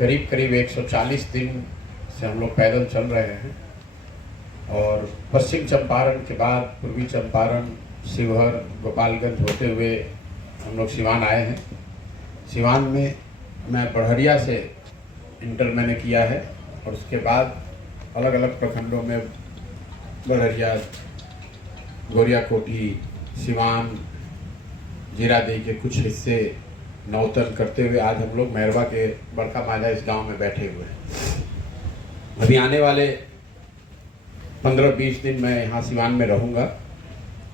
करीब करीब 140 दिन से हम लोग पैदल चल रहे हैं और पश्चिम चंपारण के बाद पूर्वी चंपारण, शिवहर, गोपालगंज होते हुए हम लोग सिवान आए हैं। सिवान में मैं बढ़हरिया से इंटर मैंने किया है और उसके बाद अलग अलग प्रखंडों में बढ़हरिया, गोरियाकोठी, सिवान, जीरादेई के कुछ हिस्से नौतन करते हुए आज हम लोग मैरवा के बड़का मांझा इस गांव में बैठे हुए हैं। अभी आने वाले 15-20 दिन मैं यहाँ सिवान में रहूँगा।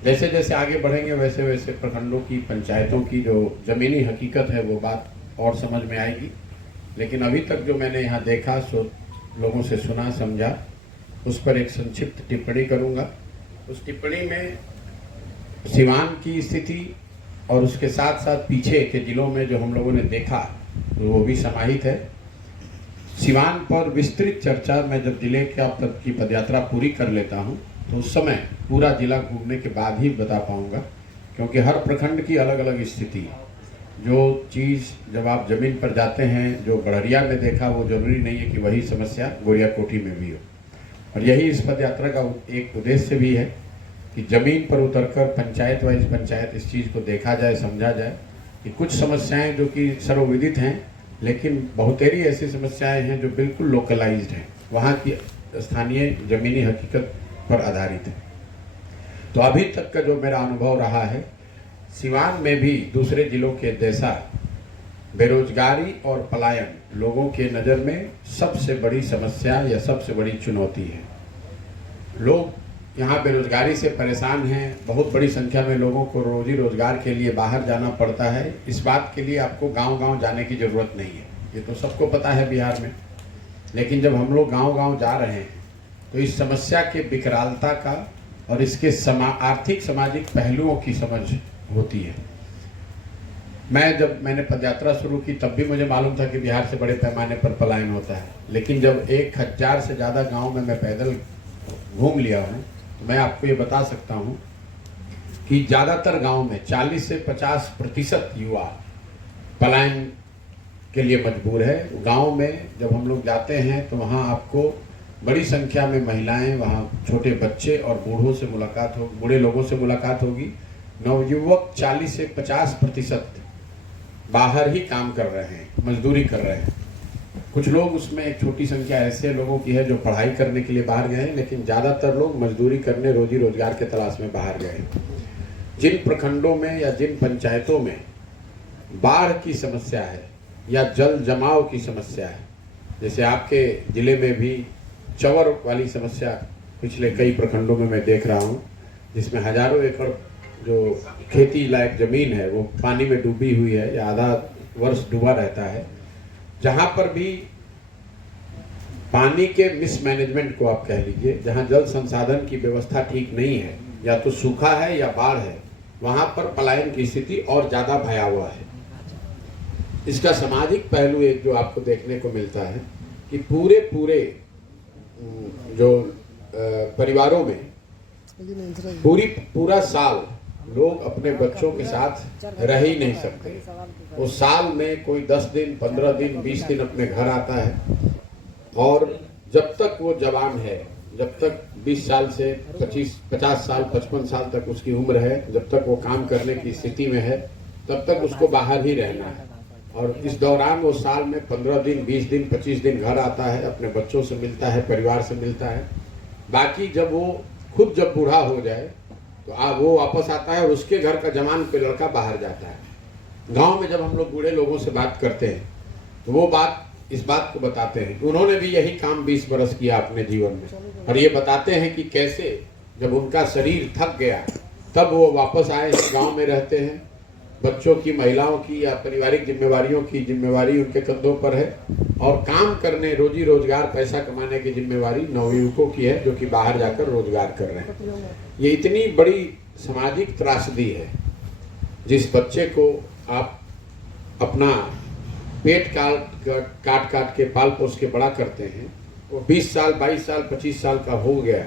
जैसे जैसे आगे बढ़ेंगे वैसे वैसे प्रखंडों की, पंचायतों की जो ज़मीनी हकीकत है वो बात और समझ में आएगी। लेकिन अभी तक जो मैंने यहाँ देखा, सो लोगों से सुना, समझा, उस पर एक संक्षिप्त टिप्पणी करूँगा। उस टिप्पणी में सिवान की स्थिति और उसके साथ साथ पीछे के जिलों में जो हम लोगों ने देखा वो भी समाहित है। सिवान पर विस्तृत चर्चा मैं जब जिले का तक की पदयात्रा पूरी कर लेता हूँ तो उस समय पूरा जिला घूमने के बाद ही बता पाऊँगा, क्योंकि हर प्रखंड की अलग अलग स्थिति है। जो चीज़ जब आप ज़मीन पर जाते हैं, जो बढ़हरिया में देखा, वो जरूरी नहीं है कि वही समस्या गोरियाकोठी में भी हो। और यही इस पदयात्रा का एक उद्देश्य भी है कि ज़मीन पर उतरकर पंचायत वाइज पंचायत इस चीज़ को देखा जाए, समझा जाए कि कुछ समस्याएं जो कि सर्वविदित हैं, लेकिन बहुतेरी ऐसी समस्याएं हैं जो बिल्कुल लोकलाइज्ड हैं, वहाँ की स्थानीय ज़मीनी हकीकत पर आधारित है। तो अभी तक का जो मेरा अनुभव रहा है, सिवान में भी दूसरे जिलों के जैसा बेरोजगारी और पलायन लोगों के नज़र में सबसे बड़ी समस्या या सबसे बड़ी चुनौती है। लोग यहाँ बेरोजगारी से परेशान हैं। बहुत बड़ी संख्या में लोगों को रोजी रोजगार के लिए बाहर जाना पड़ता है। इस बात के लिए आपको गांव-गांव जाने की ज़रूरत नहीं है, ये तो सबको पता है बिहार में। लेकिन जब हम लोग गांव-गांव जा रहे हैं तो इस समस्या के विकरालता का और इसके आर्थिक सामाजिक पहलुओं की समझ होती है। मैंने पदयात्रा शुरू की तब भी मुझे मालूम था कि बिहार से बड़े पैमाने पर पलायन होता है, लेकिन जब 1000 से ज़्यादा गाँव में मैं पैदल घूम लिया हूँ तो मैं आपको ये बता सकता हूँ कि ज़्यादातर गांव में 40 से 50% युवा पलायन के लिए मजबूर है। गांव में जब हम लोग जाते हैं तो वहाँ आपको बड़ी संख्या में महिलाएं, वहाँ छोटे बच्चे और बूढ़े लोगों से मुलाकात होगी। नवयुवक 40 से 50% बाहर ही काम कर रहे हैं, मजदूरी कर रहे हैं। कुछ लोग उसमें एक छोटी संख्या ऐसे लोगों की है जो पढ़ाई करने के लिए बाहर गए हैं, लेकिन ज़्यादातर लोग मजदूरी करने, रोजी रोजगार के तलाश में बाहर गए हैं। जिन प्रखंडों में या जिन पंचायतों में बाढ़ की समस्या है या जल जमाव की समस्या है, जैसे आपके ज़िले में भी चंवर वाली समस्या पिछले कई प्रखंडों में मैं देख रहा हूँ, जिसमें हजारों एकड़ जो खेती लायक ज़मीन है वो पानी में डूबी हुई है या आधा वर्ष डूबा रहता है। जहाँ पर भी पानी के मिसमैनेजमेंट को आप कह लीजिए, जहाँ जल संसाधन की व्यवस्था ठीक नहीं है, या तो सूखा है या बाढ़ है, वहाँ पर पलायन की स्थिति और ज़्यादा भयावह है। इसका सामाजिक पहलू एक जो आपको देखने को मिलता है कि पूरे जो परिवारों में पूरा साल लोग अपने बच्चों के साथ रह ही नहीं सकते। वो साल में कोई 10 दिन, 15 दिन, 20 दिन अपने घर आता है और जब तक वो जवान है, जब तक 20 साल से 50 साल, 55 साल तक उसकी उम्र है, जब तक वो काम करने की स्थिति में है, तब तक उसको बाहर ही रहना है। और इस दौरान वो साल में 15 दिन, 20 दिन, 25 दिन घर आता है, अपने बच्चों से मिलता है, परिवार से मिलता है। बाकी जब वो खुद जब बूढ़ा हो जाए तो वो वापस आता है और उसके घर का जवान पे लड़का बाहर जाता है। गांव में जब हम लोग बूढ़े लोगों से बात करते हैं तो वो इस बात को बताते हैं, उन्होंने भी यही काम 20 बरस किया अपने जीवन में, और ये बताते हैं कि कैसे जब उनका शरीर थक गया तब वो वापस आए, गांव में रहते हैं। बच्चों की, महिलाओं की या पारिवारिक जिम्मेवारियों की जिम्मेवारी उनके कंधों पर है, और काम करने, रोजी रोजगार, पैसा कमाने की जिम्मेवारी नवयुवकों की है जो कि बाहर जाकर रोजगार कर रहे हैं। ये इतनी बड़ी सामाजिक त्रासदी है। जिस बच्चे को आप अपना पेट काट के पाल पोस के बड़ा करते हैं, वो 20 साल, 22 साल, 25 साल का हो गया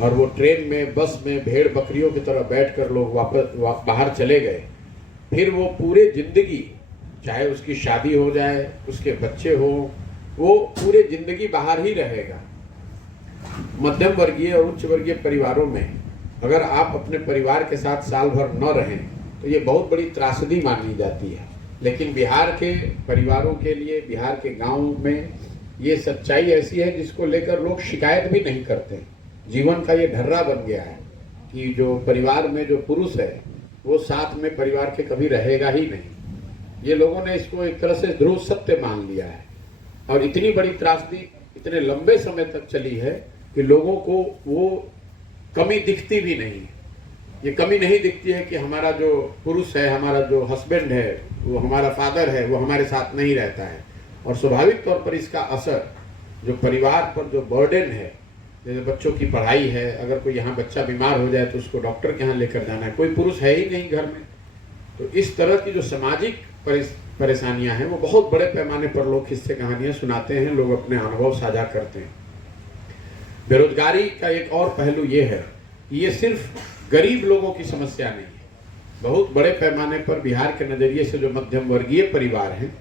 और वो ट्रेन में, बस में भेड़ बकरियों की तरह बैठकर लोग वापस बाहर चले गए, फिर वो पूरे जिंदगी, चाहे उसकी शादी हो जाए, उसके बच्चे हो, वो पूरे जिंदगी बाहर ही रहेगा। मध्यम वर्गीय और उच्च वर्गीय परिवारों में अगर आप अपने परिवार के साथ साल भर न रहें तो ये बहुत बड़ी त्रासदी मानी जाती है। लेकिन बिहार के परिवारों के लिए, बिहार के गांव में ये सच्चाई ऐसी है जिसको लेकर लोग शिकायत भी नहीं करते। जीवन का ये ढर्रा बन गया है कि जो परिवार में जो पुरुष है वो साथ में परिवार के कभी रहेगा ही नहीं। ये लोगों ने इसको एक तरह से ध्रुव सत्य मान लिया है और इतनी बड़ी त्रासदी इतने लंबे समय तक चली है कि लोगों को वो कमी दिखती भी नहीं है। ये कमी नहीं दिखती है कि हमारा जो पुरुष है, हमारा जो हस्बैंड है, वो हमारा फादर है, वो हमारे साथ नहीं रहता है। और स्वाभाविक तौर पर इसका असर जो परिवार पर जो बर्डन है, जैसे बच्चों की पढ़ाई है, अगर कोई यहाँ बच्चा बीमार हो जाए तो उसको डॉक्टर के यहाँ लेकर जाना है, कोई पुरुष है ही नहीं घर में। तो इस तरह की जो सामाजिक परेशानियां हैं वो बहुत बड़े पैमाने पर लोग किस्से कहानियां सुनाते हैं, लोग अपने अनुभव साझा करते हैं। बेरोजगारी का एक और पहलू ये है कि ये सिर्फ गरीब लोगों की समस्या नहीं है। बहुत बड़े पैमाने पर बिहार के नजरिए से जो मध्यम वर्गीय परिवार हैं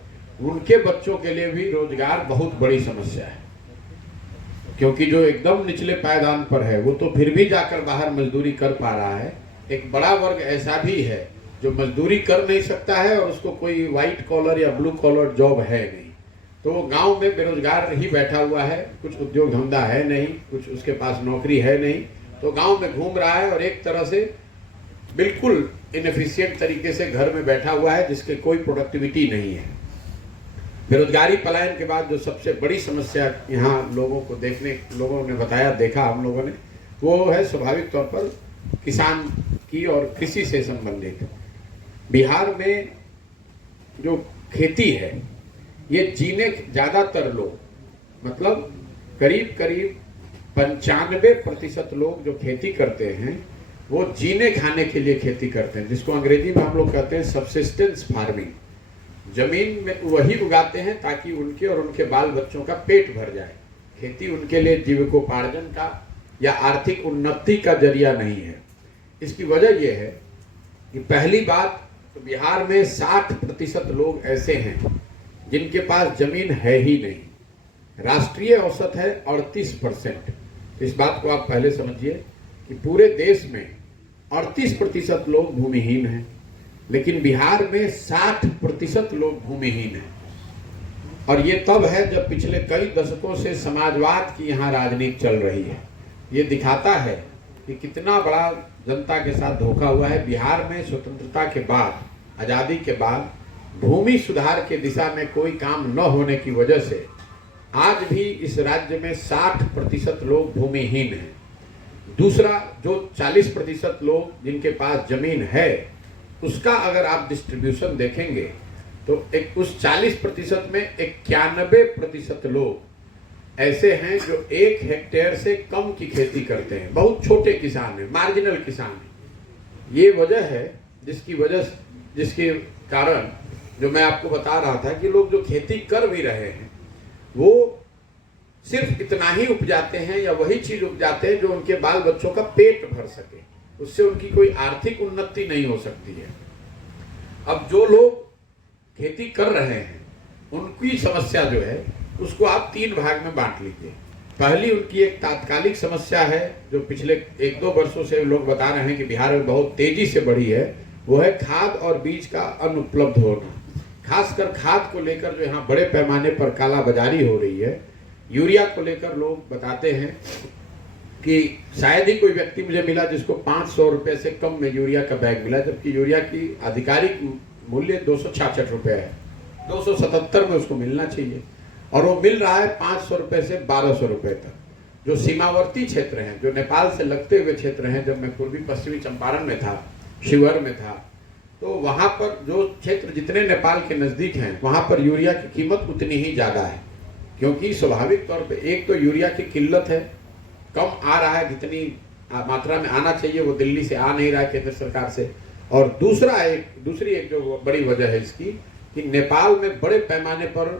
उनके बच्चों के लिए भी रोजगार बहुत बड़ी समस्या है, क्योंकि जो एकदम निचले पायदान पर है वो तो फिर भी जाकर बाहर मजदूरी कर पा रहा है। एक बड़ा वर्ग ऐसा भी है जो मजदूरी कर नहीं सकता है और उसको कोई व्हाइट कॉलर या ब्लू कॉलर जॉब है नहीं, तो वो गांव में बेरोजगार ही बैठा हुआ है, कुछ उद्योग धंधा है नहीं, कुछ उसके पास नौकरी है नहीं, तो गांव में घूम रहा है और एक तरह से बिल्कुल इनएफिशिएंट तरीके से घर में बैठा हुआ है जिसके कोई प्रोडक्टिविटी नहीं है। बेरोजगारी पलायन के बाद जो सबसे बड़ी समस्या यहाँ लोगों ने बताया, देखा हम लोगों ने, वो है स्वाभाविक तौर पर किसान की और कृषि से संबंधित। बिहार में जो खेती है ये जीने ज्यादातर लोग, मतलब करीब करीब 95% लोग जो खेती करते हैं वो जीने खाने के लिए खेती करते हैं, जिसको अंग्रेजी में हम लोग कहते हैं सबसिस्टेंस फार्मिंग। जमीन में वही उगाते हैं ताकि उनके और उनके बाल बच्चों का पेट भर जाए। खेती उनके लिए जीविकोपार्जन का या आर्थिक उन्नति का जरिया नहीं है। इसकी वजह यह है कि पहली बात तो बिहार में 60% लोग ऐसे हैं जिनके पास जमीन है ही नहीं। राष्ट्रीय औसत है 38%। इस बात को आप पहले समझिए कि पूरे देश में 38% लोग भूमिहीन हैं, लेकिन बिहार में 60% लोग भूमिहीन हैं। और ये तब है जब पिछले कई दशकों से समाजवाद की यहाँ राजनीति चल रही है। ये दिखाता है कि कितना बड़ा जनता के साथ धोखा हुआ है। बिहार में स्वतंत्रता के बाद, आजादी के बाद भूमि सुधार के दिशा में कोई काम न होने की वजह से आज भी इस राज्य में 60% लोग भूमिहीन हैं। दूसरा, जो 40% लोग जिनके पास जमीन है उसका अगर आप डिस्ट्रीब्यूशन देखेंगे तो उस 40% में 91% लोग ऐसे हैं जो 1 हेक्टेयर से कम की खेती करते हैं, बहुत छोटे किसान हैं, मार्जिनल किसान हैं। ये वजह है जिसके कारण जो मैं आपको बता रहा था कि लोग जो खेती कर भी रहे हैं वो सिर्फ इतना ही उपजाते हैं या वही चीज उपजाते हैं जो उनके बाल बच्चों का पेट भर सके, उससे उनकी कोई आर्थिक उन्नति नहीं हो सकती है। अब जो लोग खेती कर रहे हैं उनकी समस्या जो है उसको आप 3 भाग में बांट लीजिए। पहली उनकी एक तात्कालिक समस्या है जो पिछले 1-2 वर्षों से लोग बता रहे हैं कि बिहार में बहुत तेजी से बढ़ी है, वो है खाद और बीज का अनुपलब्ध होना। खासकर खाद को लेकर जो यहाँ बड़े पैमाने पर कालाबाजारी हो रही है। यूरिया को लेकर लोग बताते हैं कि शायद ही कोई व्यक्ति मुझे मिला जिसको 500 रुपए से कम में यूरिया का बैग मिला, जबकि यूरिया की आधिकारिक मूल्य 266 रुपए है। 277 में उसको मिलना चाहिए और वो मिल रहा है 500 रुपए से 1200 रुपए तक। जो सीमावर्ती क्षेत्र हैं, जो नेपाल से लगते हुए क्षेत्र हैं, जब मैं पूर्वी पश्चिमी चंपारण में था, शिवहर में था, तो वहां पर जो क्षेत्र जितने नेपाल के नजदीक हैं वहां पर यूरिया की कीमत उतनी ही ज्यादा है, क्योंकि स्वाभाविक तौर पे एक तो यूरिया की किल्लत है, कम आ रहा है, जितनी मात्रा में आना चाहिए वो दिल्ली से आ नहीं रहा है केंद्र सरकार से। और दूसरी एक जो बड़ी वजह है इसकी कि नेपाल में बड़े पैमाने पर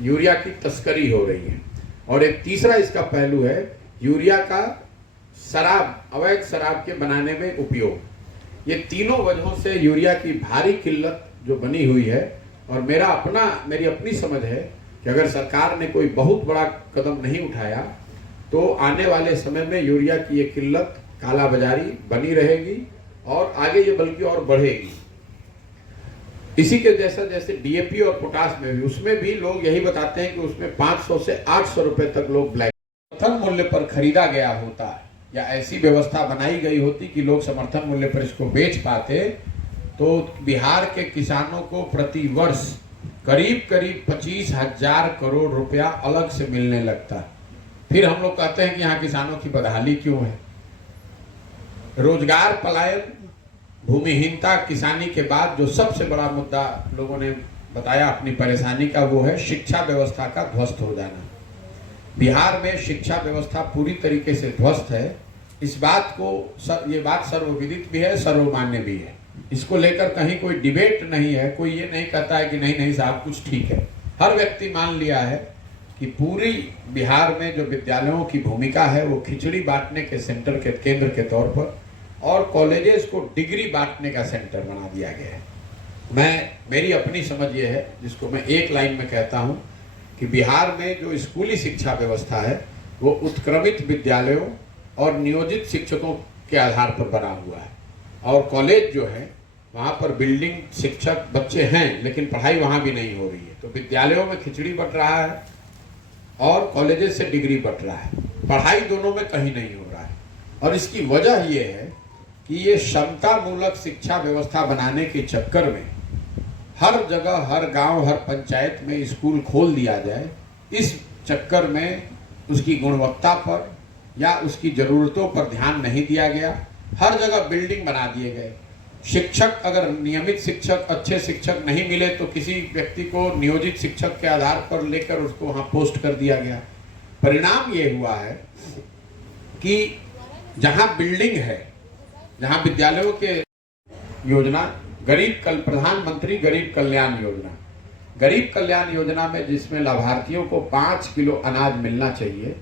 यूरिया की तस्करी हो रही है। और एक तीसरा इसका पहलू है यूरिया का अवैध शराब के बनाने में उपयोग। ये तीनों वजहों से यूरिया की भारी किल्लत जो बनी हुई है। और मेरी अपनी समझ है कि अगर सरकार ने कोई बहुत बड़ा कदम नहीं उठाया तो आने वाले समय में यूरिया की ये किल्लत, कालाबाजारी बनी रहेगी और आगे ये बल्कि और बढ़ेगी। इसी के जैसा जैसे डीएपी और पोटास में भी, उसमें भी लोग यही बताते हैं कि उसमें 500 से 800 रुपए तक लोग ब्लैक समर्थन मूल्य पर खरीदा गया होता या ऐसी व्यवस्था बनाई गई होती कि लोग समर्थन मूल्य पर इसको बेच पाते, तो बिहार के किसानों को प्रति वर्ष करीब करीब 25,000 करोड़ रुपया अलग से मिलने लगता। फिर हम लोग कहते हैं कि यहाँ किसानों की बदहाली क्यों है। रोजगार पलायन, भूमिहीनता, किसानी के बाद जो सबसे बड़ा मुद्दा लोगों ने बताया अपनी परेशानी का, वो है शिक्षा व्यवस्था का ध्वस्त हो जाना। बिहार में शिक्षा व्यवस्था पूरी तरीके से ध्वस्त है। इस बात को ये बात सर्वविदित भी है, सर्वमान्य भी है। इसको लेकर कहीं कोई डिबेट नहीं है। कोई ये नहीं कहता है कि नहीं नहीं साहब कुछ ठीक है। हर व्यक्ति मान लिया है कि पूरी बिहार में जो विद्यालयों की भूमिका है वो खिचड़ी बांटने के सेंटर के केंद्र के तौर पर और कॉलेजेस को डिग्री बांटने का सेंटर बना दिया गया है। मेरी अपनी समझ ये है, जिसको मैं एक लाइन में कहता हूँ, कि बिहार में जो स्कूली शिक्षा व्यवस्था है वो उत्क्रमित विद्यालयों और नियोजित शिक्षकों के आधार पर बना हुआ है। और कॉलेज जो है वहाँ पर बिल्डिंग, शिक्षक, बच्चे हैं, लेकिन पढ़ाई वहाँ भी नहीं हो रही है। तो विद्यालयों में खिचड़ी बट रहा है और कॉलेजेस से डिग्री बट रहा है। पढ़ाई दोनों में कहीं नहीं हो रहा है। और इसकी वजह ये है कि ये क्षमता मूलक शिक्षा व्यवस्था बनाने के चक्कर में हर जगह, हर गांव, हर पंचायत में स्कूल खोल दिया जाए। इस चक्कर में उसकी गुणवत्ता पर या उसकी ज़रूरतों पर ध्यान नहीं दिया गया। हर जगह बिल्डिंग बना दिए गए। शिक्षक, अगर नियमित शिक्षक, अच्छे शिक्षक नहीं मिले तो किसी व्यक्ति को नियोजित शिक्षक के आधार पर लेकर उसको वहाँ पोस्ट कर दिया गया। परिणाम ये हुआ है कि जहाँ बिल्डिंग है, जहाँ विद्यालयों के योजना, प्रधानमंत्री गरीब कल्याण योजना, गरीब कल्याण योजना में जिसमें लाभार्थियों को 5 किलो अनाज मिलना चाहिए,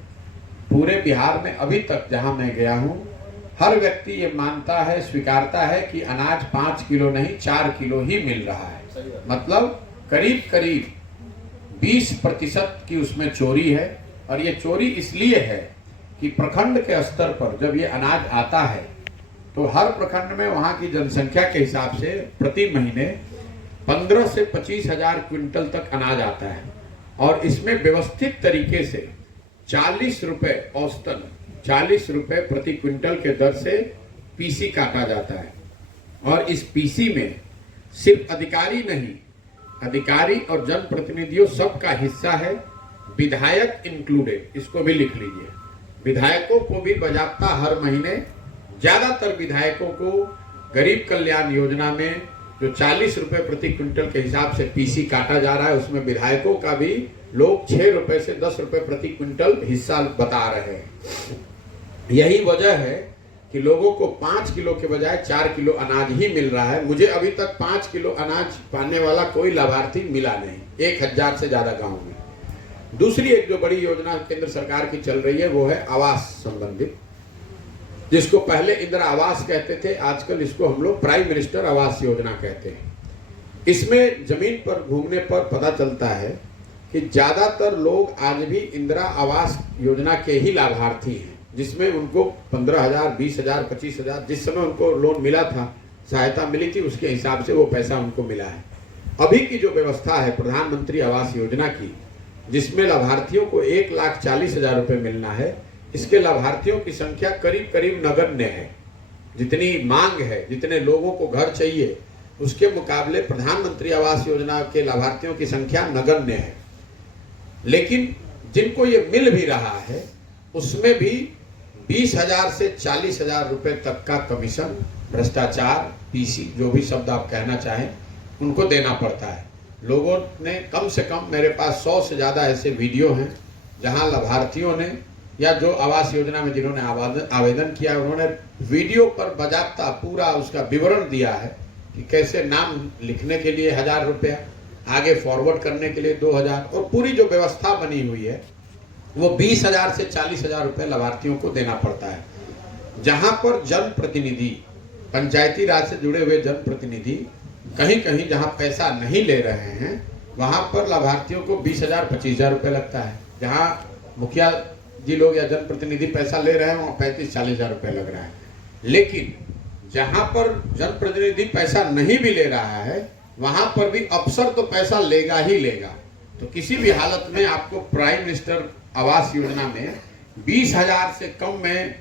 पूरे बिहार में अभी तक जहां मैं गया हूं, हर व्यक्ति ये मानता है, स्वीकारता है कि अनाज 5 किलो नहीं 4 किलो ही मिल रहा है। मतलब करीब करीब 20% की उसमें चोरी है। और ये चोरी इसलिए है कि प्रखंड के स्तर पर जब ये अनाज आता है तो हर प्रखंड में वहां की जनसंख्या के हिसाब से प्रति महीने 15 से 25,000 क्विंटल तक अनाज आता है। और इसमें व्यवस्थित तरीके से 40 रुपए, औसतन 40 रुपए प्रति क्विंटल के दर से पीसी काटा जाता है। और इस पीसी में सिर्फ अधिकारी नहीं, अधिकारी और जनप्रतिनिधियों सबका हिस्सा है, विधायक इंक्लूडेड। इसको भी लिख लीजिए। विधायकों को भी बाजाबता हर महीने, ज्यादातर विधायकों को गरीब कल्याण योजना में जो 40 रुपए प्रति क्विंटल के हिसाब से पीसी काटा जा रहा है, उसमें विधायकों का भी लोग 6 रुपए से 10 रुपए प्रति क्विंटल हिस्सा बता रहे हैं। यही वजह है कि लोगों को 5 किलो के बजाय 4 किलो अनाज ही मिल रहा है। मुझे अभी तक 5 किलो अनाज पाने वाला कोई लाभार्थी मिला नहीं, 1000 से ज्यादा गाँव में। दूसरी एक जो बड़ी योजना केंद्र सरकार की चल रही है वो है आवास संबंधित, जिसको पहले इंदिरा आवास कहते थे, आजकल इसको हम लोग प्राइम मिनिस्टर आवास योजना कहते हैं। इसमें जमीन पर घूमने पर पता चलता है कि ज्यादातर लोग आज भी इंदिरा आवास योजना के ही लाभार्थी हैं, जिसमें उनको 15,000, 20,000, 25,000 जिस समय उनको लोन मिला था, सहायता मिली थी, उसके हिसाब से वो पैसा उनको मिला है। अभी की जो व्यवस्था है प्रधानमंत्री आवास योजना की, जिसमें लाभार्थियों को 1,40,000 रुपए मिलना है, इसके लाभार्थियों की संख्या करीब करीब नगण्य है। जितनी मांग है, जितने लोगों को घर चाहिए, उसके मुकाबले प्रधानमंत्री आवास योजना के लाभार्थियों की संख्या नगण्य है। लेकिन जिनको ये मिल भी रहा है उसमें भी 20,000 से 40,000 रुपए तक का कमीशन, भ्रष्टाचार, पीसी, जो भी शब्द आप कहना चाहें, उनको देना पड़ता है। लोगों ने कम से कम, मेरे पास 100 से ज़्यादा ऐसे वीडियो हैं जहां लाभार्थियों ने या जो आवास योजना में जिन्होंने आवेदन किया, उन्होंने वीडियो पर बाजाबता पूरा उसका विवरण दिया है कि कैसे नाम लिखने के लिए 1,000 रुपया, आगे फॉरवर्ड करने के लिए 2,000, और पूरी जो व्यवस्था बनी हुई है वो 20,000 से 40,000 रुपये लाभार्थियों को देना पड़ता है। जहां पर जनप्रतिनिधि, पंचायती राज से जुड़े हुए जनप्रतिनिधि कहीं कहीं जहां पैसा नहीं ले रहे हैं, वहाँ पर लाभार्थियों को 20,000 25,000 रुपये लगता है। जहाँ मुखिया जी लोग या जनप्रतिनिधि पैसा ले रहे हैं वहाँ 35-40 हज़ार रुपये लग रहा है। लेकिन जहाँ पर जनप्रतिनिधि पैसा नहीं भी ले रहा है वहाँ पर भी अफसर तो पैसा लेगा ही लेगा। तो किसी भी हालत में आपको प्राइम मिनिस्टर आवास योजना में 20,000 से कम में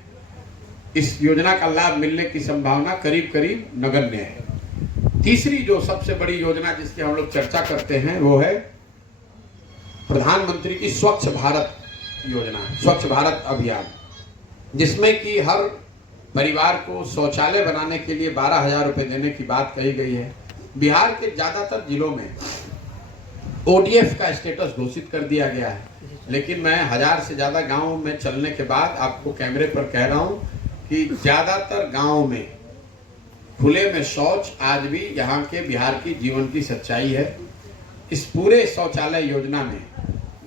इस योजना का लाभ मिलने की संभावना करीब करीब नगण्य है। तीसरी जो सबसे बड़ी योजना जिसकी हम लोग चर्चा करते हैं वो है प्रधानमंत्री की स्वच्छ भारत योजना, स्वच्छ भारत अभियान, जिसमें कि हर परिवार को शौचालय बनाने के लिए 12,000 रुपये देने की बात कही गई है। बिहार के ज्यादातर जिलों में ओडीएफ का स्टेटस घोषित कर दिया गया है, लेकिन मैं 1000 से ज्यादा गांवों में चलने के बाद आपको कैमरे पर कह रहा हूं कि ज्यादातर गांवों में खुले में शौच आज भी यहाँ के बिहार की जीवन की सच्चाई है। इस पूरे शौचालय योजना में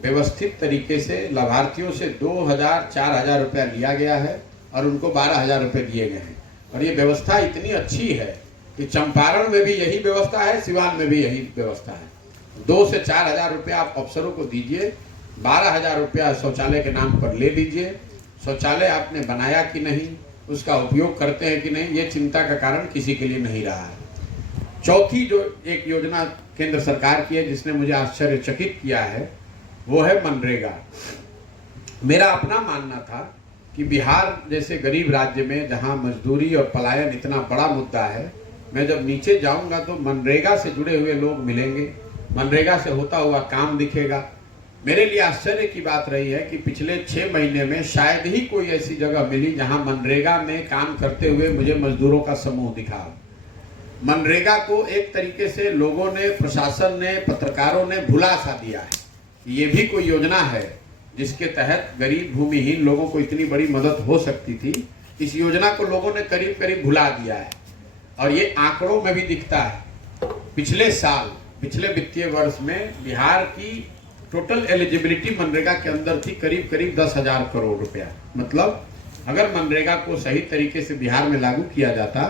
व्यवस्थित तरीके से लाभार्थियों से 2,000-4,000 रुपया लिया गया है और उनको 12,000 रुपये दिए गए हैं। और ये व्यवस्था इतनी अच्छी है कि चंपारण में भी यही व्यवस्था है, सिवान में भी यही व्यवस्था है। 2 से 4,000 रुपया आप अफसरों को दीजिए, 12,000 रुपया शौचालय के नाम पर ले लीजिए। शौचालय आपने बनाया कि नहीं, उसका उपयोग करते हैं कि नहीं, ये चिंता का कारण किसी के लिए नहीं रहा है। चौथी जो एक योजना केंद्र सरकार की है जिसने मुझे आश्चर्यचकित किया है वो है मनरेगा। मेरा अपना मानना था कि बिहार जैसे गरीब राज्य में जहां मजदूरी और पलायन इतना बड़ा मुद्दा है, मैं जब नीचे जाऊंगा तो मनरेगा से जुड़े हुए लोग मिलेंगे, मनरेगा से होता हुआ काम दिखेगा। मेरे लिए आश्चर्य की बात रही है कि पिछले 6 महीने में शायद ही कोई ऐसी जगह मिली जहां मनरेगा में काम करते हुए मुझे मजदूरों का समूह दिखा। मनरेगा को एक तरीके से लोगों ने, प्रशासन ने, पत्रकारों ने भुला सा दिया है कि ये भी कोई योजना है जिसके तहत गरीब भूमिहीन लोगों को इतनी बड़ी मदद हो सकती थी। इस योजना को लोगों ने करीब करीब भुला दिया है और ये आंकड़ों में भी दिखता है। पिछले साल, पिछले वित्तीय वर्ष में बिहार की टोटल एलिजिबिलिटी मनरेगा के अंदर थी करीब करीब 10,000 करोड़ रुपया। मतलब अगर मनरेगा को सही तरीके से बिहार में लागू किया जाता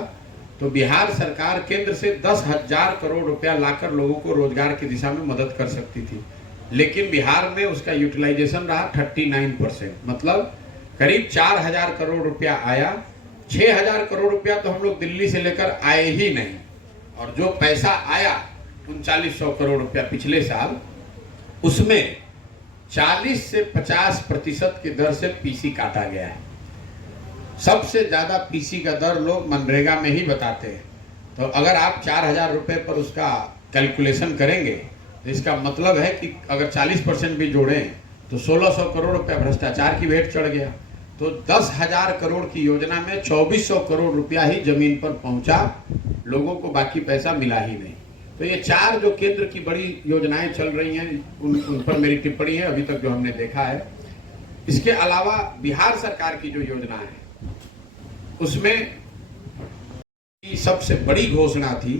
तो बिहार सरकार केंद्र से 10,000 करोड़ रुपया लाकर लोगों को रोजगार की दिशा में मदद कर सकती थी। लेकिन बिहार में उसका यूटिलाइजेशन रहा 39%, मतलब करीब 4,000 करोड़ रुपया आया। 6,000 करोड़ रुपया तो हम लोग दिल्ली से लेकर आए ही नहीं, और जो पैसा आया 3900 करोड़ रुपया पिछले साल, उसमें 40 से 50% की दर से पीसी काटा गया है। सबसे ज्यादा पीसी का दर लोग मनरेगा में ही बताते हैं। तो अगर आप 4,000 रुपये पर उसका कैलकुलेशन करेंगे तो इसका मतलब है कि अगर 40% भी जोड़ें तो 1,600 करोड़ रुपया भ्रष्टाचार की भेंट चढ़ गया। तो 10,000 करोड़ की योजना में 2,400 करोड़ रुपया ही जमीन पर पहुंचा, लोगों को बाकी पैसा मिला ही नहीं। तो ये 4 जो केंद्र की बड़ी योजनाएं चल रही हैं उन पर मेरी टिप्पणी है अभी तक जो हमने देखा है। इसके अलावा बिहार सरकार की जो योजना है उसमें सबसे बड़ी घोषणा थी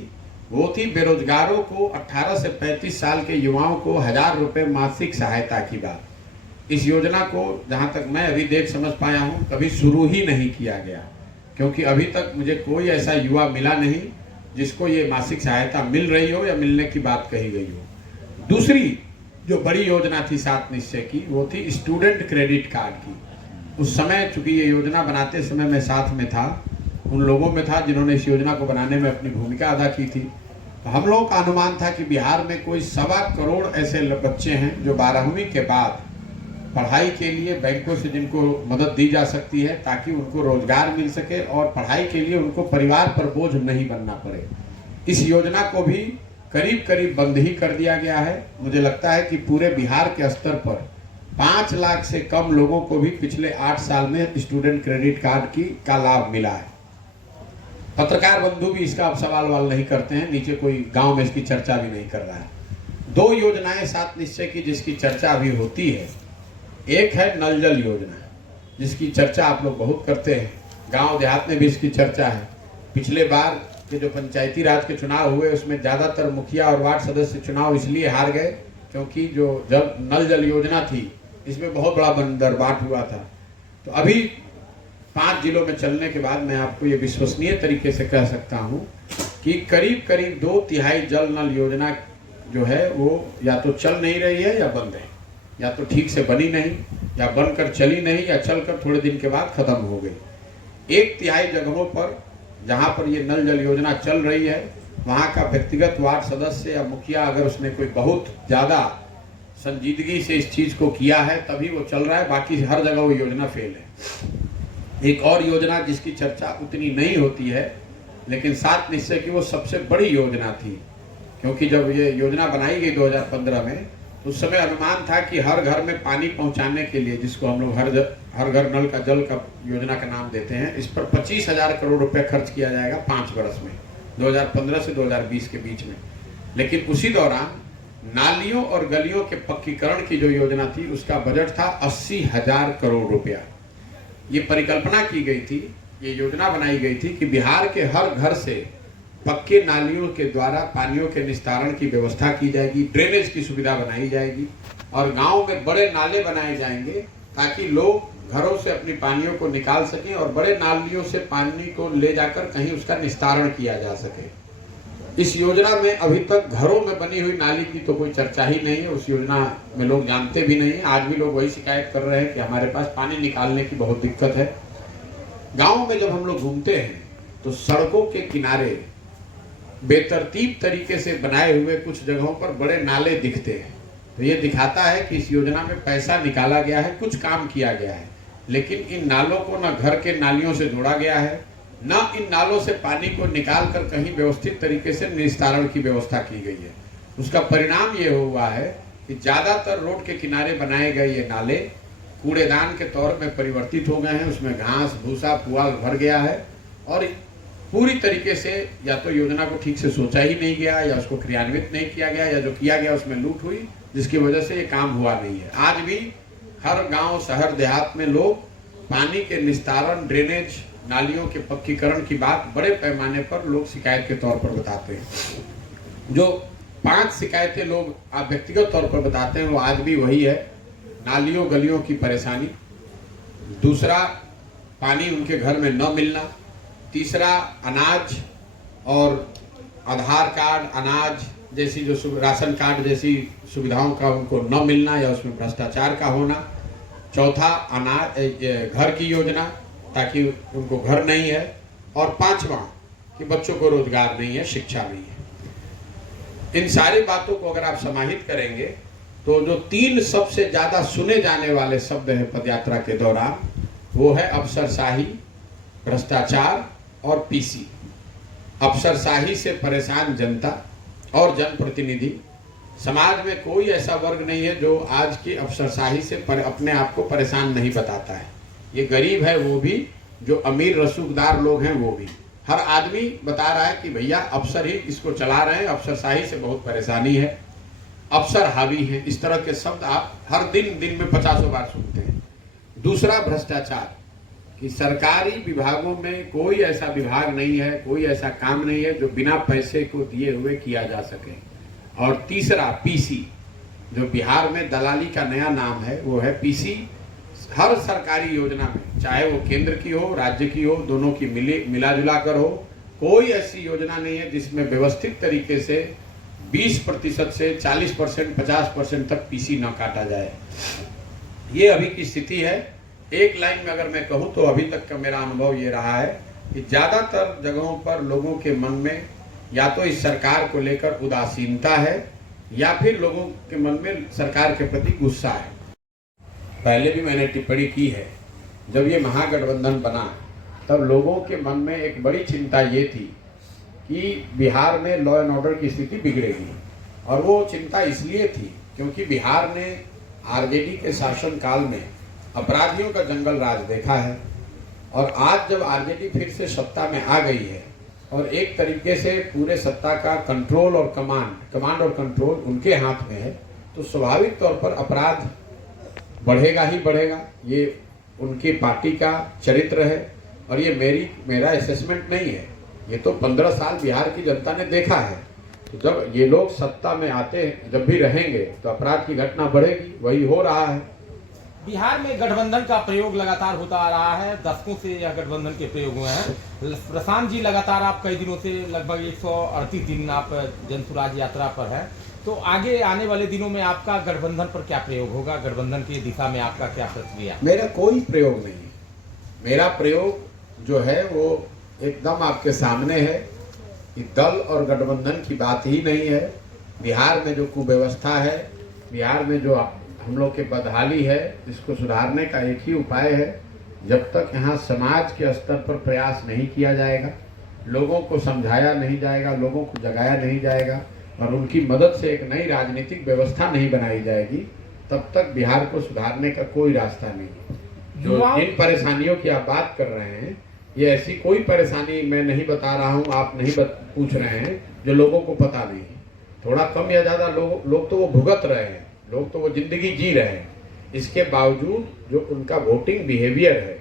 वो थी बेरोजगारों को 18 से 35 साल के युवाओं को 1,000 रुपये मासिक सहायता की बात। इस योजना को जहां तक मैं अभी देख समझ पाया हूं कभी शुरू ही नहीं किया गया, क्योंकि अभी तक मुझे कोई ऐसा युवा मिला नहीं जिसको ये मासिक सहायता मिल रही हो या मिलने की बात कही गई हो। दूसरी जो बड़ी योजना थी 7 निश्चय की वो थी स्टूडेंट क्रेडिट कार्ड की। उस समय चूंकि ये योजना बनाते समय मैं साथ में था, उन लोगों में था जिन्होंने इस योजना को बनाने में अपनी भूमिका अदा की थी। तो हम लोगों का अनुमान था कि बिहार में कोई 1.25 करोड़ ऐसे बच्चे हैं जो 12वीं के बाद पढ़ाई के लिए बैंकों से जिनको मदद दी जा सकती है ताकि उनको रोजगार मिल सके और पढ़ाई के लिए उनको परिवार पर बोझ नहीं बनना पड़े। इस योजना को भी करीब करीब बंद ही कर दिया गया है। मुझे लगता है कि पूरे बिहार के स्तर पर 5 लाख से कम लोगों को भी पिछले 8 साल में स्टूडेंट क्रेडिट कार्ड का लाभ मिला है। पत्रकार बंधु भी इसका अब सवाल नहीं करते हैं, नीचे कोई गांव में इसकी चर्चा भी नहीं कर रहा है। 2 योजनाएं 7 निश्चय की जिसकी चर्चा अभी होती है, एक है नल जल योजना जिसकी चर्चा आप लोग बहुत करते हैं, गांव देहात में भी इसकी चर्चा है। पिछले बार के जो पंचायती राज के चुनाव हुए उसमें ज्यादातर मुखिया और वार्ड सदस्य चुनाव इसलिए हार गए क्योंकि जो जब नल जल योजना थी इसमें बहुत बड़ा बंदरबाट हुआ था। तो अभी 5 जिलों में चलने के बाद मैं आपको ये विश्वसनीय तरीके से कह सकता हूँ कि करीब करीब 2/3 जल नल योजना जो है वो या तो चल नहीं रही है या बंद है, या तो ठीक से बनी नहीं, या बनकर चली नहीं, या चलकर थोड़े दिन के बाद खत्म हो गई। 1/3 जगहों पर जहाँ पर ये नल जल योजना चल रही है, वहाँ का व्यक्तिगत वार्ड सदस्य या मुखिया अगर उसने कोई बहुत ज़्यादा संजीदगी से इस चीज़ को किया है तभी वो चल रहा है, बाकी हर जगह वो योजना फेल है। एक और योजना जिसकी चर्चा उतनी नहीं होती है, लेकिन सात निश्चय की वो सबसे बड़ी योजना थी, क्योंकि जब ये योजना बनाई गई 2015 में, तो उस समय अनुमान था कि हर घर में पानी पहुंचाने के लिए, जिसको हम लोग हर घर नल का जल का योजना का नाम देते हैं, इस पर 25,000 करोड़ रुपए खर्च किया जाएगा 5 वर्ष में, 2015 से 2020 के बीच में। लेकिन उसी दौरान नालियों और गलियों के पक्कीकरण की जो योजना थी उसका बजट था 80,000 करोड़ रुपया। ये परिकल्पना की गई थी, ये योजना बनाई गई थी कि बिहार के हर घर से पक्के नालियों के द्वारा पानियों के निस्तारण की व्यवस्था की जाएगी, ड्रेनेज की सुविधा बनाई जाएगी, और गांव में बड़े नाले बनाए जाएंगे ताकि लोग घरों से अपनी पानियों को निकाल सकें और बड़े नालियों से पानी को ले जाकर कहीं उसका निस्तारण किया जा सके। इस योजना में अभी तक घरों में बनी हुई नाली की तो कोई चर्चा ही नहीं है, उस योजना में लोग जानते भी नहीं है। आज भी लोग वही शिकायत कर रहे हैं कि हमारे पास पानी निकालने की बहुत दिक्कत है। गाँव में जब हम लोग घूमते हैं तो सड़कों के किनारे बेतरतीब तरीके से बनाए हुए कुछ जगहों पर बड़े नाले दिखते हैं, तो ये दिखाता है कि इस योजना में पैसा निकाला गया है, कुछ काम किया गया है, लेकिन इन नालों को न घर के नालियों से जोड़ा गया है, न इन नालों से पानी को निकाल कर कहीं व्यवस्थित तरीके से निस्तारण की व्यवस्था की गई है। उसका परिणाम ये हुआ है कि ज़्यादातर रोड के किनारे बनाए गए ये नाले कूड़ेदान के तौर में परिवर्तित हो गए हैं, उसमें घास भूसा पुआल भर गया है, और पूरी तरीके से या तो योजना को ठीक से सोचा ही नहीं गया, या उसको क्रियान्वित नहीं किया गया, या जो किया गया उसमें लूट हुई, जिसकी वजह से ये काम हुआ नहीं है। आज भी हर गांव शहर देहात में लोग पानी के निस्तारण, ड्रेनेज, नालियों के पक्कीकरण की बात बड़े पैमाने पर लोग शिकायत के तौर पर बताते हैं। जो 5 शिकायतें लोग आप व्यक्तिगत तौर पर बताते हैं वो आज भी वही है। नालियों गलियों की परेशानी, दूसरा पानी उनके घर में न मिलना, तीसरा अनाज और आधार कार्ड, अनाज जैसी जो राशन कार्ड जैसी सुविधाओं का उनको न मिलना या उसमें भ्रष्टाचार का होना, चौथा अनाज घर की योजना ताकि उनको घर नहीं है, और 5वां कि बच्चों को रोजगार नहीं है, शिक्षा नहीं है। इन सारी बातों को अगर आप समाहित करेंगे तो जो 3 सबसे ज्यादा सुने जाने वाले शब्द हैं पदयात्रा के दौरान, वो है अफसरशाही, भ्रष्टाचार और पीसी। अफसरशाही से परेशान जनता और जनप्रतिनिधि, समाज में कोई ऐसा वर्ग नहीं है जो आज की अफसरशाही से अपने आप को परेशान नहीं बताता है। ये गरीब है वो भी, जो अमीर रसूखदार लोग हैं वो भी, हर आदमी बता रहा है कि भैया अफसर ही इसको चला रहे हैं, अफसरशाही से बहुत परेशानी है, अफसर हावी है। इस तरह के शब्द आप हर दिन में 50 बार सुनते हैं। दूसरा भ्रष्टाचार, कि सरकारी विभागों में कोई ऐसा विभाग नहीं है, कोई ऐसा काम नहीं है जो बिना पैसे को दिए हुए किया जा सके। और तीसरा पीसी, जो बिहार में दलाली का नया नाम है, वो है पीसी। हर सरकारी योजना में, चाहे वो केंद्र की हो राज्य की हो, दोनों की मिला जुला कर हो, कोई ऐसी योजना नहीं है जिसमें व्यवस्थित तरीके से 20% से 40%, 50% तक पीसी न काटा जाए। ये अभी की स्थिति है। एक लाइन में अगर मैं कहूँ तो अभी तक का मेरा अनुभव ये रहा है कि ज़्यादातर जगहों पर लोगों के मन में या तो इस सरकार को लेकर उदासीनता है, या फिर लोगों के मन में सरकार के प्रति गुस्सा है। पहले भी मैंने टिप्पणी की है, जब ये महागठबंधन बना तब लोगों के मन में एक बड़ी चिंता ये थी कि बिहार में लॉ एंड ऑर्डर की स्थिति बिगड़ेगी, और वो चिंता इसलिए थी क्योंकि बिहार ने आरजेडी के शासनकाल में अपराधियों का जंगल राज देखा है, और आज जब आरजेडी फिर से सत्ता में आ गई है और एक तरीके से पूरे सत्ता का कंट्रोल और कमांड और कंट्रोल उनके हाथ में है, तो स्वाभाविक तौर पर अपराध बढ़ेगा ही बढ़ेगा। ये उनकी पार्टी का चरित्र है, और ये मेरा असेसमेंट नहीं है, ये तो 15 साल बिहार की जनता ने देखा है। तो जब ये लोग सत्ता में आते हैं, जब भी रहेंगे, तो अपराध की घटना बढ़ेगी, वही हो रहा है। बिहार में गठबंधन का प्रयोग लगातार होता आ रहा है, दशकों से यह गठबंधन के प्रयोग हुए हैं। प्रशांत जी, लगातार आप कई दिनों से, लगभग 138 दिन आप जनसुराज यात्रा पर है, तो आगे आने वाले दिनों में आपका गठबंधन पर क्या प्रयोग होगा, गठबंधन की दिशा में आपका क्या प्रक्रिया? मेरा कोई प्रयोग नहीं है। मेरा प्रयोग जो है वो एकदम आपके सामने है कि दल और गठबंधन की बात ही नहीं है। बिहार में जो कुव्यवस्था है, बिहार में जो हम लोग के बदहाली है, इसको सुधारने का एक ही उपाय है। जब तक यहाँ समाज के स्तर पर प्रयास नहीं किया जाएगा, लोगों को समझाया नहीं जाएगा, लोगों को जगाया नहीं जाएगा और उनकी मदद से एक नई राजनीतिक व्यवस्था नहीं बनाई जाएगी, तब तक बिहार को सुधारने का कोई रास्ता नहीं है। जो जिन परेशानियों की आप बात कर रहे हैं, ये ऐसी कोई परेशानी मैं नहीं बता रहा हूँ, आप नहीं पूछ रहे हैं, जो लोगों को पता नहीं है। थोड़ा कम या ज़्यादा लोग तो वो भुगत रहे हैं, लोग तो वो जिंदगी जी रहे हैं। इसके बावजूद जो उनका वोटिंग बिहेवियर है,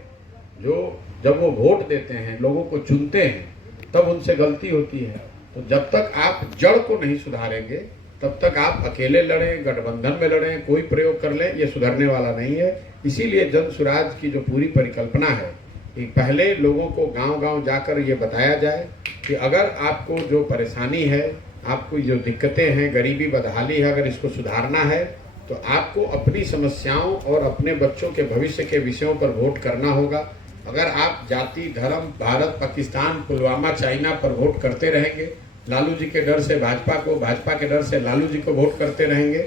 जो जब वो वोट देते हैं, लोगों को चुनते हैं, तब उनसे गलती होती है। तो जब तक आप जड़ को नहीं सुधारेंगे, तब तक आप अकेले लड़ें, गठबंधन में लड़ें, कोई प्रयोग कर लें, ये सुधरने वाला नहीं है। इसीलिए जन सुराज की जो पूरी परिकल्पना है कि पहले लोगों को गांव-गांव जाकर ये बताया जाए कि अगर आपको जो परेशानी है, आपको जो दिक्कतें हैं, गरीबी बदहाली है, अगर इसको सुधारना है तो आपको अपनी समस्याओं और अपने बच्चों के भविष्य के विषयों पर वोट करना होगा। अगर आप जाति, धर्म, भारत, पाकिस्तान, पुलवामा, चाइना पर वोट करते रहेंगे, लालू जी के डर से भाजपा को, भाजपा के डर से लालू जी को वोट करते रहेंगे,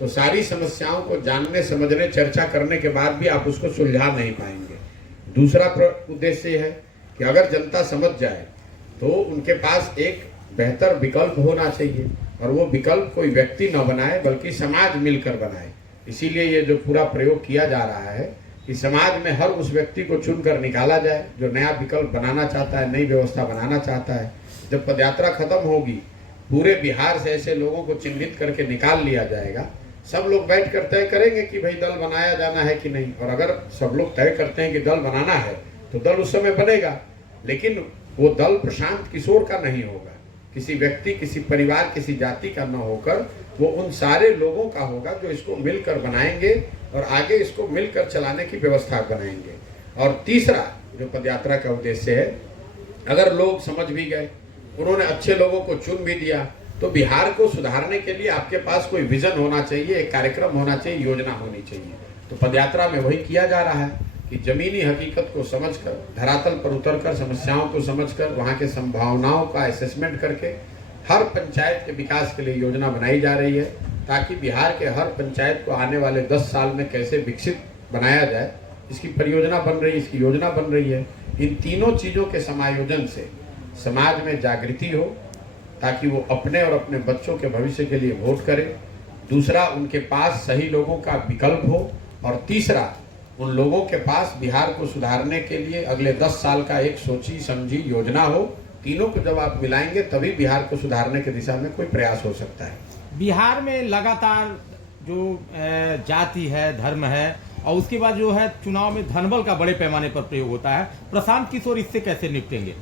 तो सारी समस्याओं को जानने, समझने, चर्चा करने के बाद भी आप उसको सुलझा नहीं पाएंगे। दूसरा उद्देश्य है कि अगर जनता समझ जाए तो उनके पास एक बेहतर विकल्प होना चाहिए, और वो विकल्प कोई व्यक्ति न बनाए बल्कि समाज मिलकर बनाए। इसीलिए ये जो पूरा प्रयोग किया जा रहा है कि समाज में हर उस व्यक्ति को चुनकर निकाला जाए जो नया विकल्प बनाना चाहता है, नई व्यवस्था बनाना चाहता है। जब पदयात्रा खत्म होगी, पूरे बिहार से ऐसे लोगों को चिन्हित करके निकाल लिया जाएगा। सब लोग बैठ कर तय करेंगे कि भाई दल बनाया जाना है कि नहीं, और अगर सब लोग तय करते हैं कि दल बनाना है तो दल उस समय बनेगा, लेकिन वो दल प्रशांत किशोर का नहीं होगा, किसी व्यक्ति, किसी परिवार, किसी जाति का न होकर वो उन सारे लोगों का होगा जो इसको मिलकर बनाएंगे और आगे इसको मिलकर चलाने की व्यवस्था बनाएंगे। और तीसरा जो पदयात्रा का उद्देश्य है, अगर लोग समझ भी गए, उन्होंने अच्छे लोगों को चुन भी दिया, तो बिहार को सुधारने के लिए आपके पास कोई विजन होना चाहिए, एक कार्यक्रम होना चाहिए, योजना होनी चाहिए। तो पदयात्रा में वही किया जा रहा है कि जमीनी हकीकत को समझकर, धरातल पर उतरकर, समस्याओं को समझकर, वहाँ के संभावनाओं का असेसमेंट करके हर पंचायत के विकास के लिए योजना बनाई जा रही है, ताकि बिहार के हर पंचायत को आने वाले 10 साल में कैसे विकसित बनाया जाए, इसकी परियोजना बन रही है, इसकी योजना बन रही है। इन तीनों चीज़ों के समायोजन से समाज में जागृति हो, ताकि वो अपने और अपने बच्चों के भविष्य के लिए वोट करें। दूसरा, उनके पास सही लोगों का विकल्प हो, और तीसरा, उन लोगों के पास बिहार को सुधारने के लिए अगले 10 साल का एक सोची समझी योजना हो। तीनों को जब आप मिलाएंगे तभी बिहार को सुधारने की दिशा में कोई प्रयास हो सकता है। बिहार में लगातार जो जाति है, धर्म है, और उसके बाद जो है चुनाव में धनबल का बड़े पैमाने पर प्रयोग होता है। प्रशांत किशोर इससे कैसे निपटेंगे?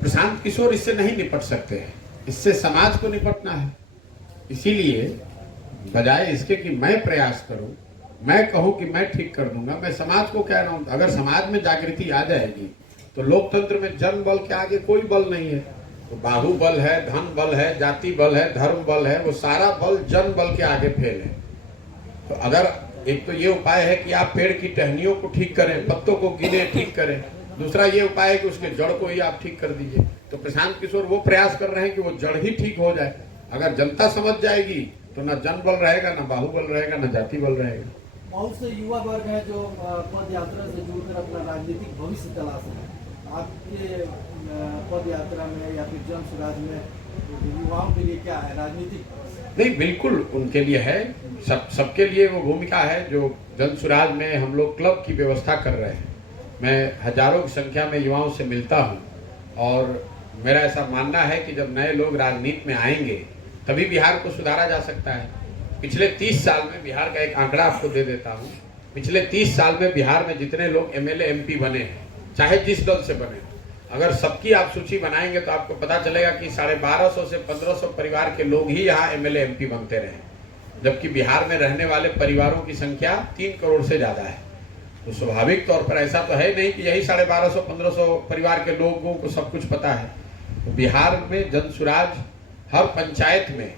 प्रशांत किशोर इससे नहीं निपट सकते हैं, इससे समाज को निपटना है। इसीलिए बजाय इसके कि मैं प्रयास करूं, मैं कहूं कि मैं ठीक कर दूंगा, मैं समाज को कह रहा हूं। अगर समाज में जागृति आ जाएगी तो लोकतंत्र में जन बल के आगे कोई बल नहीं है। तो बाहुबल है, धन बल है, जाति बल है, धर्म बल है, वो सारा बल जन बल के आगे फेल है। तो अगर एक तो ये उपाय है कि आप पेड़ की टहनियों को ठीक करें, पत्तों को गिने ठीक करें। दूसरा ये उपाय है कि उसके जड़ को ही आप ठीक कर दीजिए। तो प्रशांत किशोर वो प्रयास कर रहे हैं कि वो जड़ ही ठीक हो जाए। अगर जनता समझ जाएगी तो न जन बल रहेगा, न बाहुबल रहेगा, न जाति बल रहेगा। बहुत से युवा वर्ग है जो पद यात्रा से जुड़कर अपना राजनीतिक भविष्य तलाश रहे हैं। आपके पद यात्रा में या फिर जन सुराज में युवाओं के लिए क्या है राजनीतिक? नहीं, बिल्कुल उनके लिए है, सबके लिए वो भूमिका है। जो जन सुराज में हम लोग क्लब की व्यवस्था कर रहे हैं, मैं हजारों की संख्या में युवाओं से मिलता हूँ, और मेरा ऐसा मानना है कि जब नए लोग राजनीति में आएंगे तभी बिहार को सुधारा जा सकता है। पिछले 30 साल में बिहार का एक आंकड़ा आपको दे देता हूँ। पिछले 30 साल में बिहार में जितने लोग एमएलए एमपी बने हैं, चाहे जिस दल से बने, अगर सबकी आप सूची बनाएंगे तो आपको पता चलेगा कि 1250 से 1500 परिवार के लोग ही यहाँ एमएलए एमपी बनते रहे, जबकि बिहार में रहने वाले परिवारों की संख्या 3 करोड़ से ज़्यादा है। तो स्वाभाविक तौर पर ऐसा तो है नहीं कि यही 1250-1500 परिवार के लोगों को सब कुछ पता है। तो बिहार में जन सुराज हर पंचायत में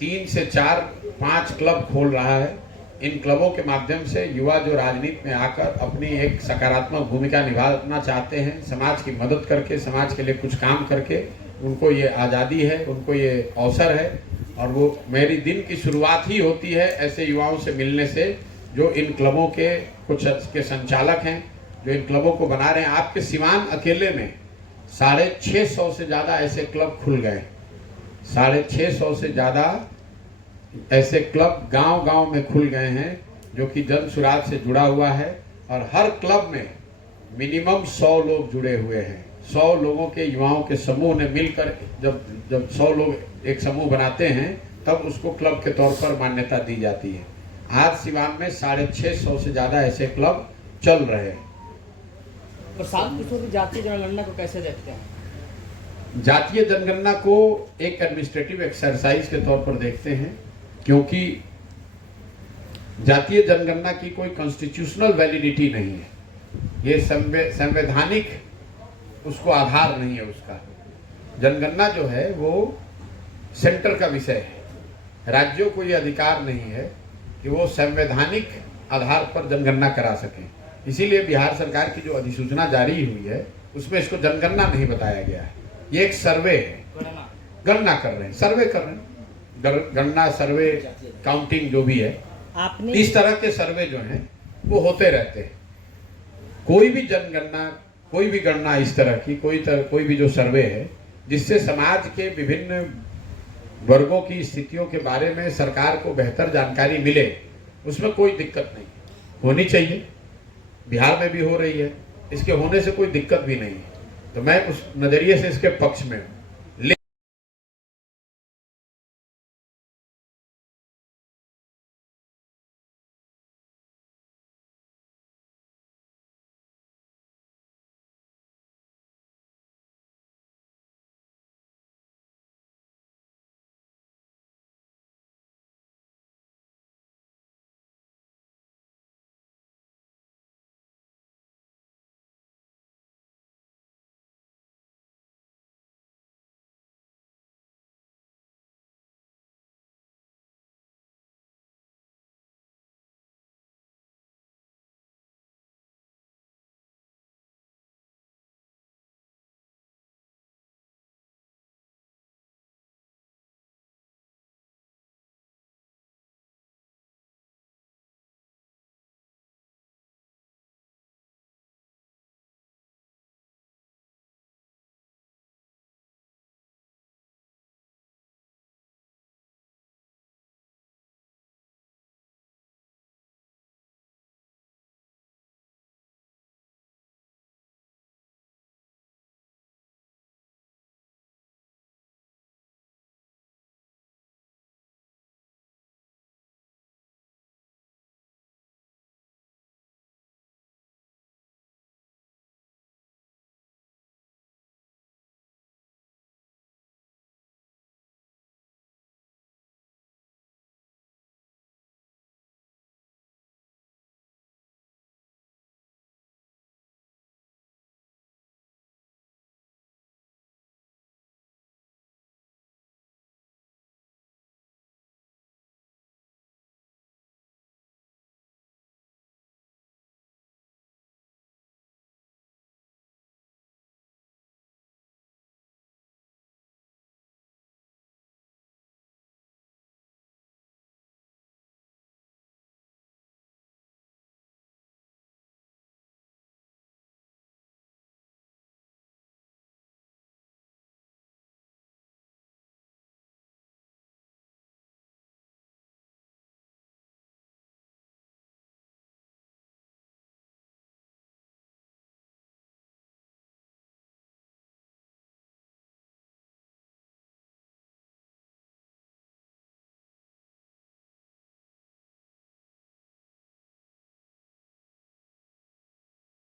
3 से 4, 5 क्लब खोल रहा है। इन क्लबों के माध्यम से युवा जो राजनीति में आकर अपनी एक सकारात्मक भूमिका निभाना चाहते हैं, समाज की मदद करके, समाज के लिए कुछ काम करके, उनको ये आज़ादी है, उनको ये अवसर है। और वो मेरी दिन की शुरुआत ही होती है ऐसे युवाओं से मिलने से जो इन क्लबों के कुछ के संचालक हैं, जो इन क्लबों को बना रहे हैं। आपके सिवान अकेले में 650 से ज़्यादा ऐसे क्लब खुल गए। 650 से ज़्यादा ऐसे क्लब गांव-गांव में खुल गए हैं जो कि जन सुराज से जुड़ा हुआ है। और हर क्लब में मिनिमम 100 लोग जुड़े हुए हैं। 100 लोगों के, युवाओं के समूह ने मिलकर जब 100 लोग एक समूह बनाते हैं तब उसको क्लब के तौर पर मान्यता दी जाती है। आज सिवान में 650 से ज़्यादा ऐसे क्लब चल रहे हैं। प्रशांत किशोर जातीय जनगणना को कैसे देखते हैं? जातीय जनगणना को एक एडमिनिस्ट्रेटिव एक्सरसाइज के तौर पर देखते हैं, क्योंकि जातीय जनगणना की कोई कॉन्स्टिट्यूशनल वैलिडिटी नहीं है। ये संवैधानिक उसको आधार नहीं है उसका। जनगणना जो है वो सेंटर का विषय है। राज्यों को ये अधिकार नहीं है कि वो संवैधानिक आधार पर जनगणना करा सकें। इसीलिए बिहार सरकार की जो अधिसूचना जारी हुई है उसमें इसको जनगणना नहीं बताया गया है। ये एक सर्वे है, गणना कर रहे हैं, सर्वे कर रहे हैं। गणना, सर्वे, काउंटिंग जो भी है, आपने इस तरह के सर्वे जो हैं वो होते रहते हैं। कोई भी जनगणना, कोई भी गणना इस तरह की, कोई भी जो सर्वे है जिससे समाज के विभिन्न वर्गों की स्थितियों के बारे में सरकार को बेहतर जानकारी मिले, उसमें कोई दिक्कत नहीं, होनी चाहिए। बिहार में भी हो रही है, इसके होने से कोई दिक्कत भी नहीं है। तो मैं उस नज़रिए से इसके पक्ष में हूँ।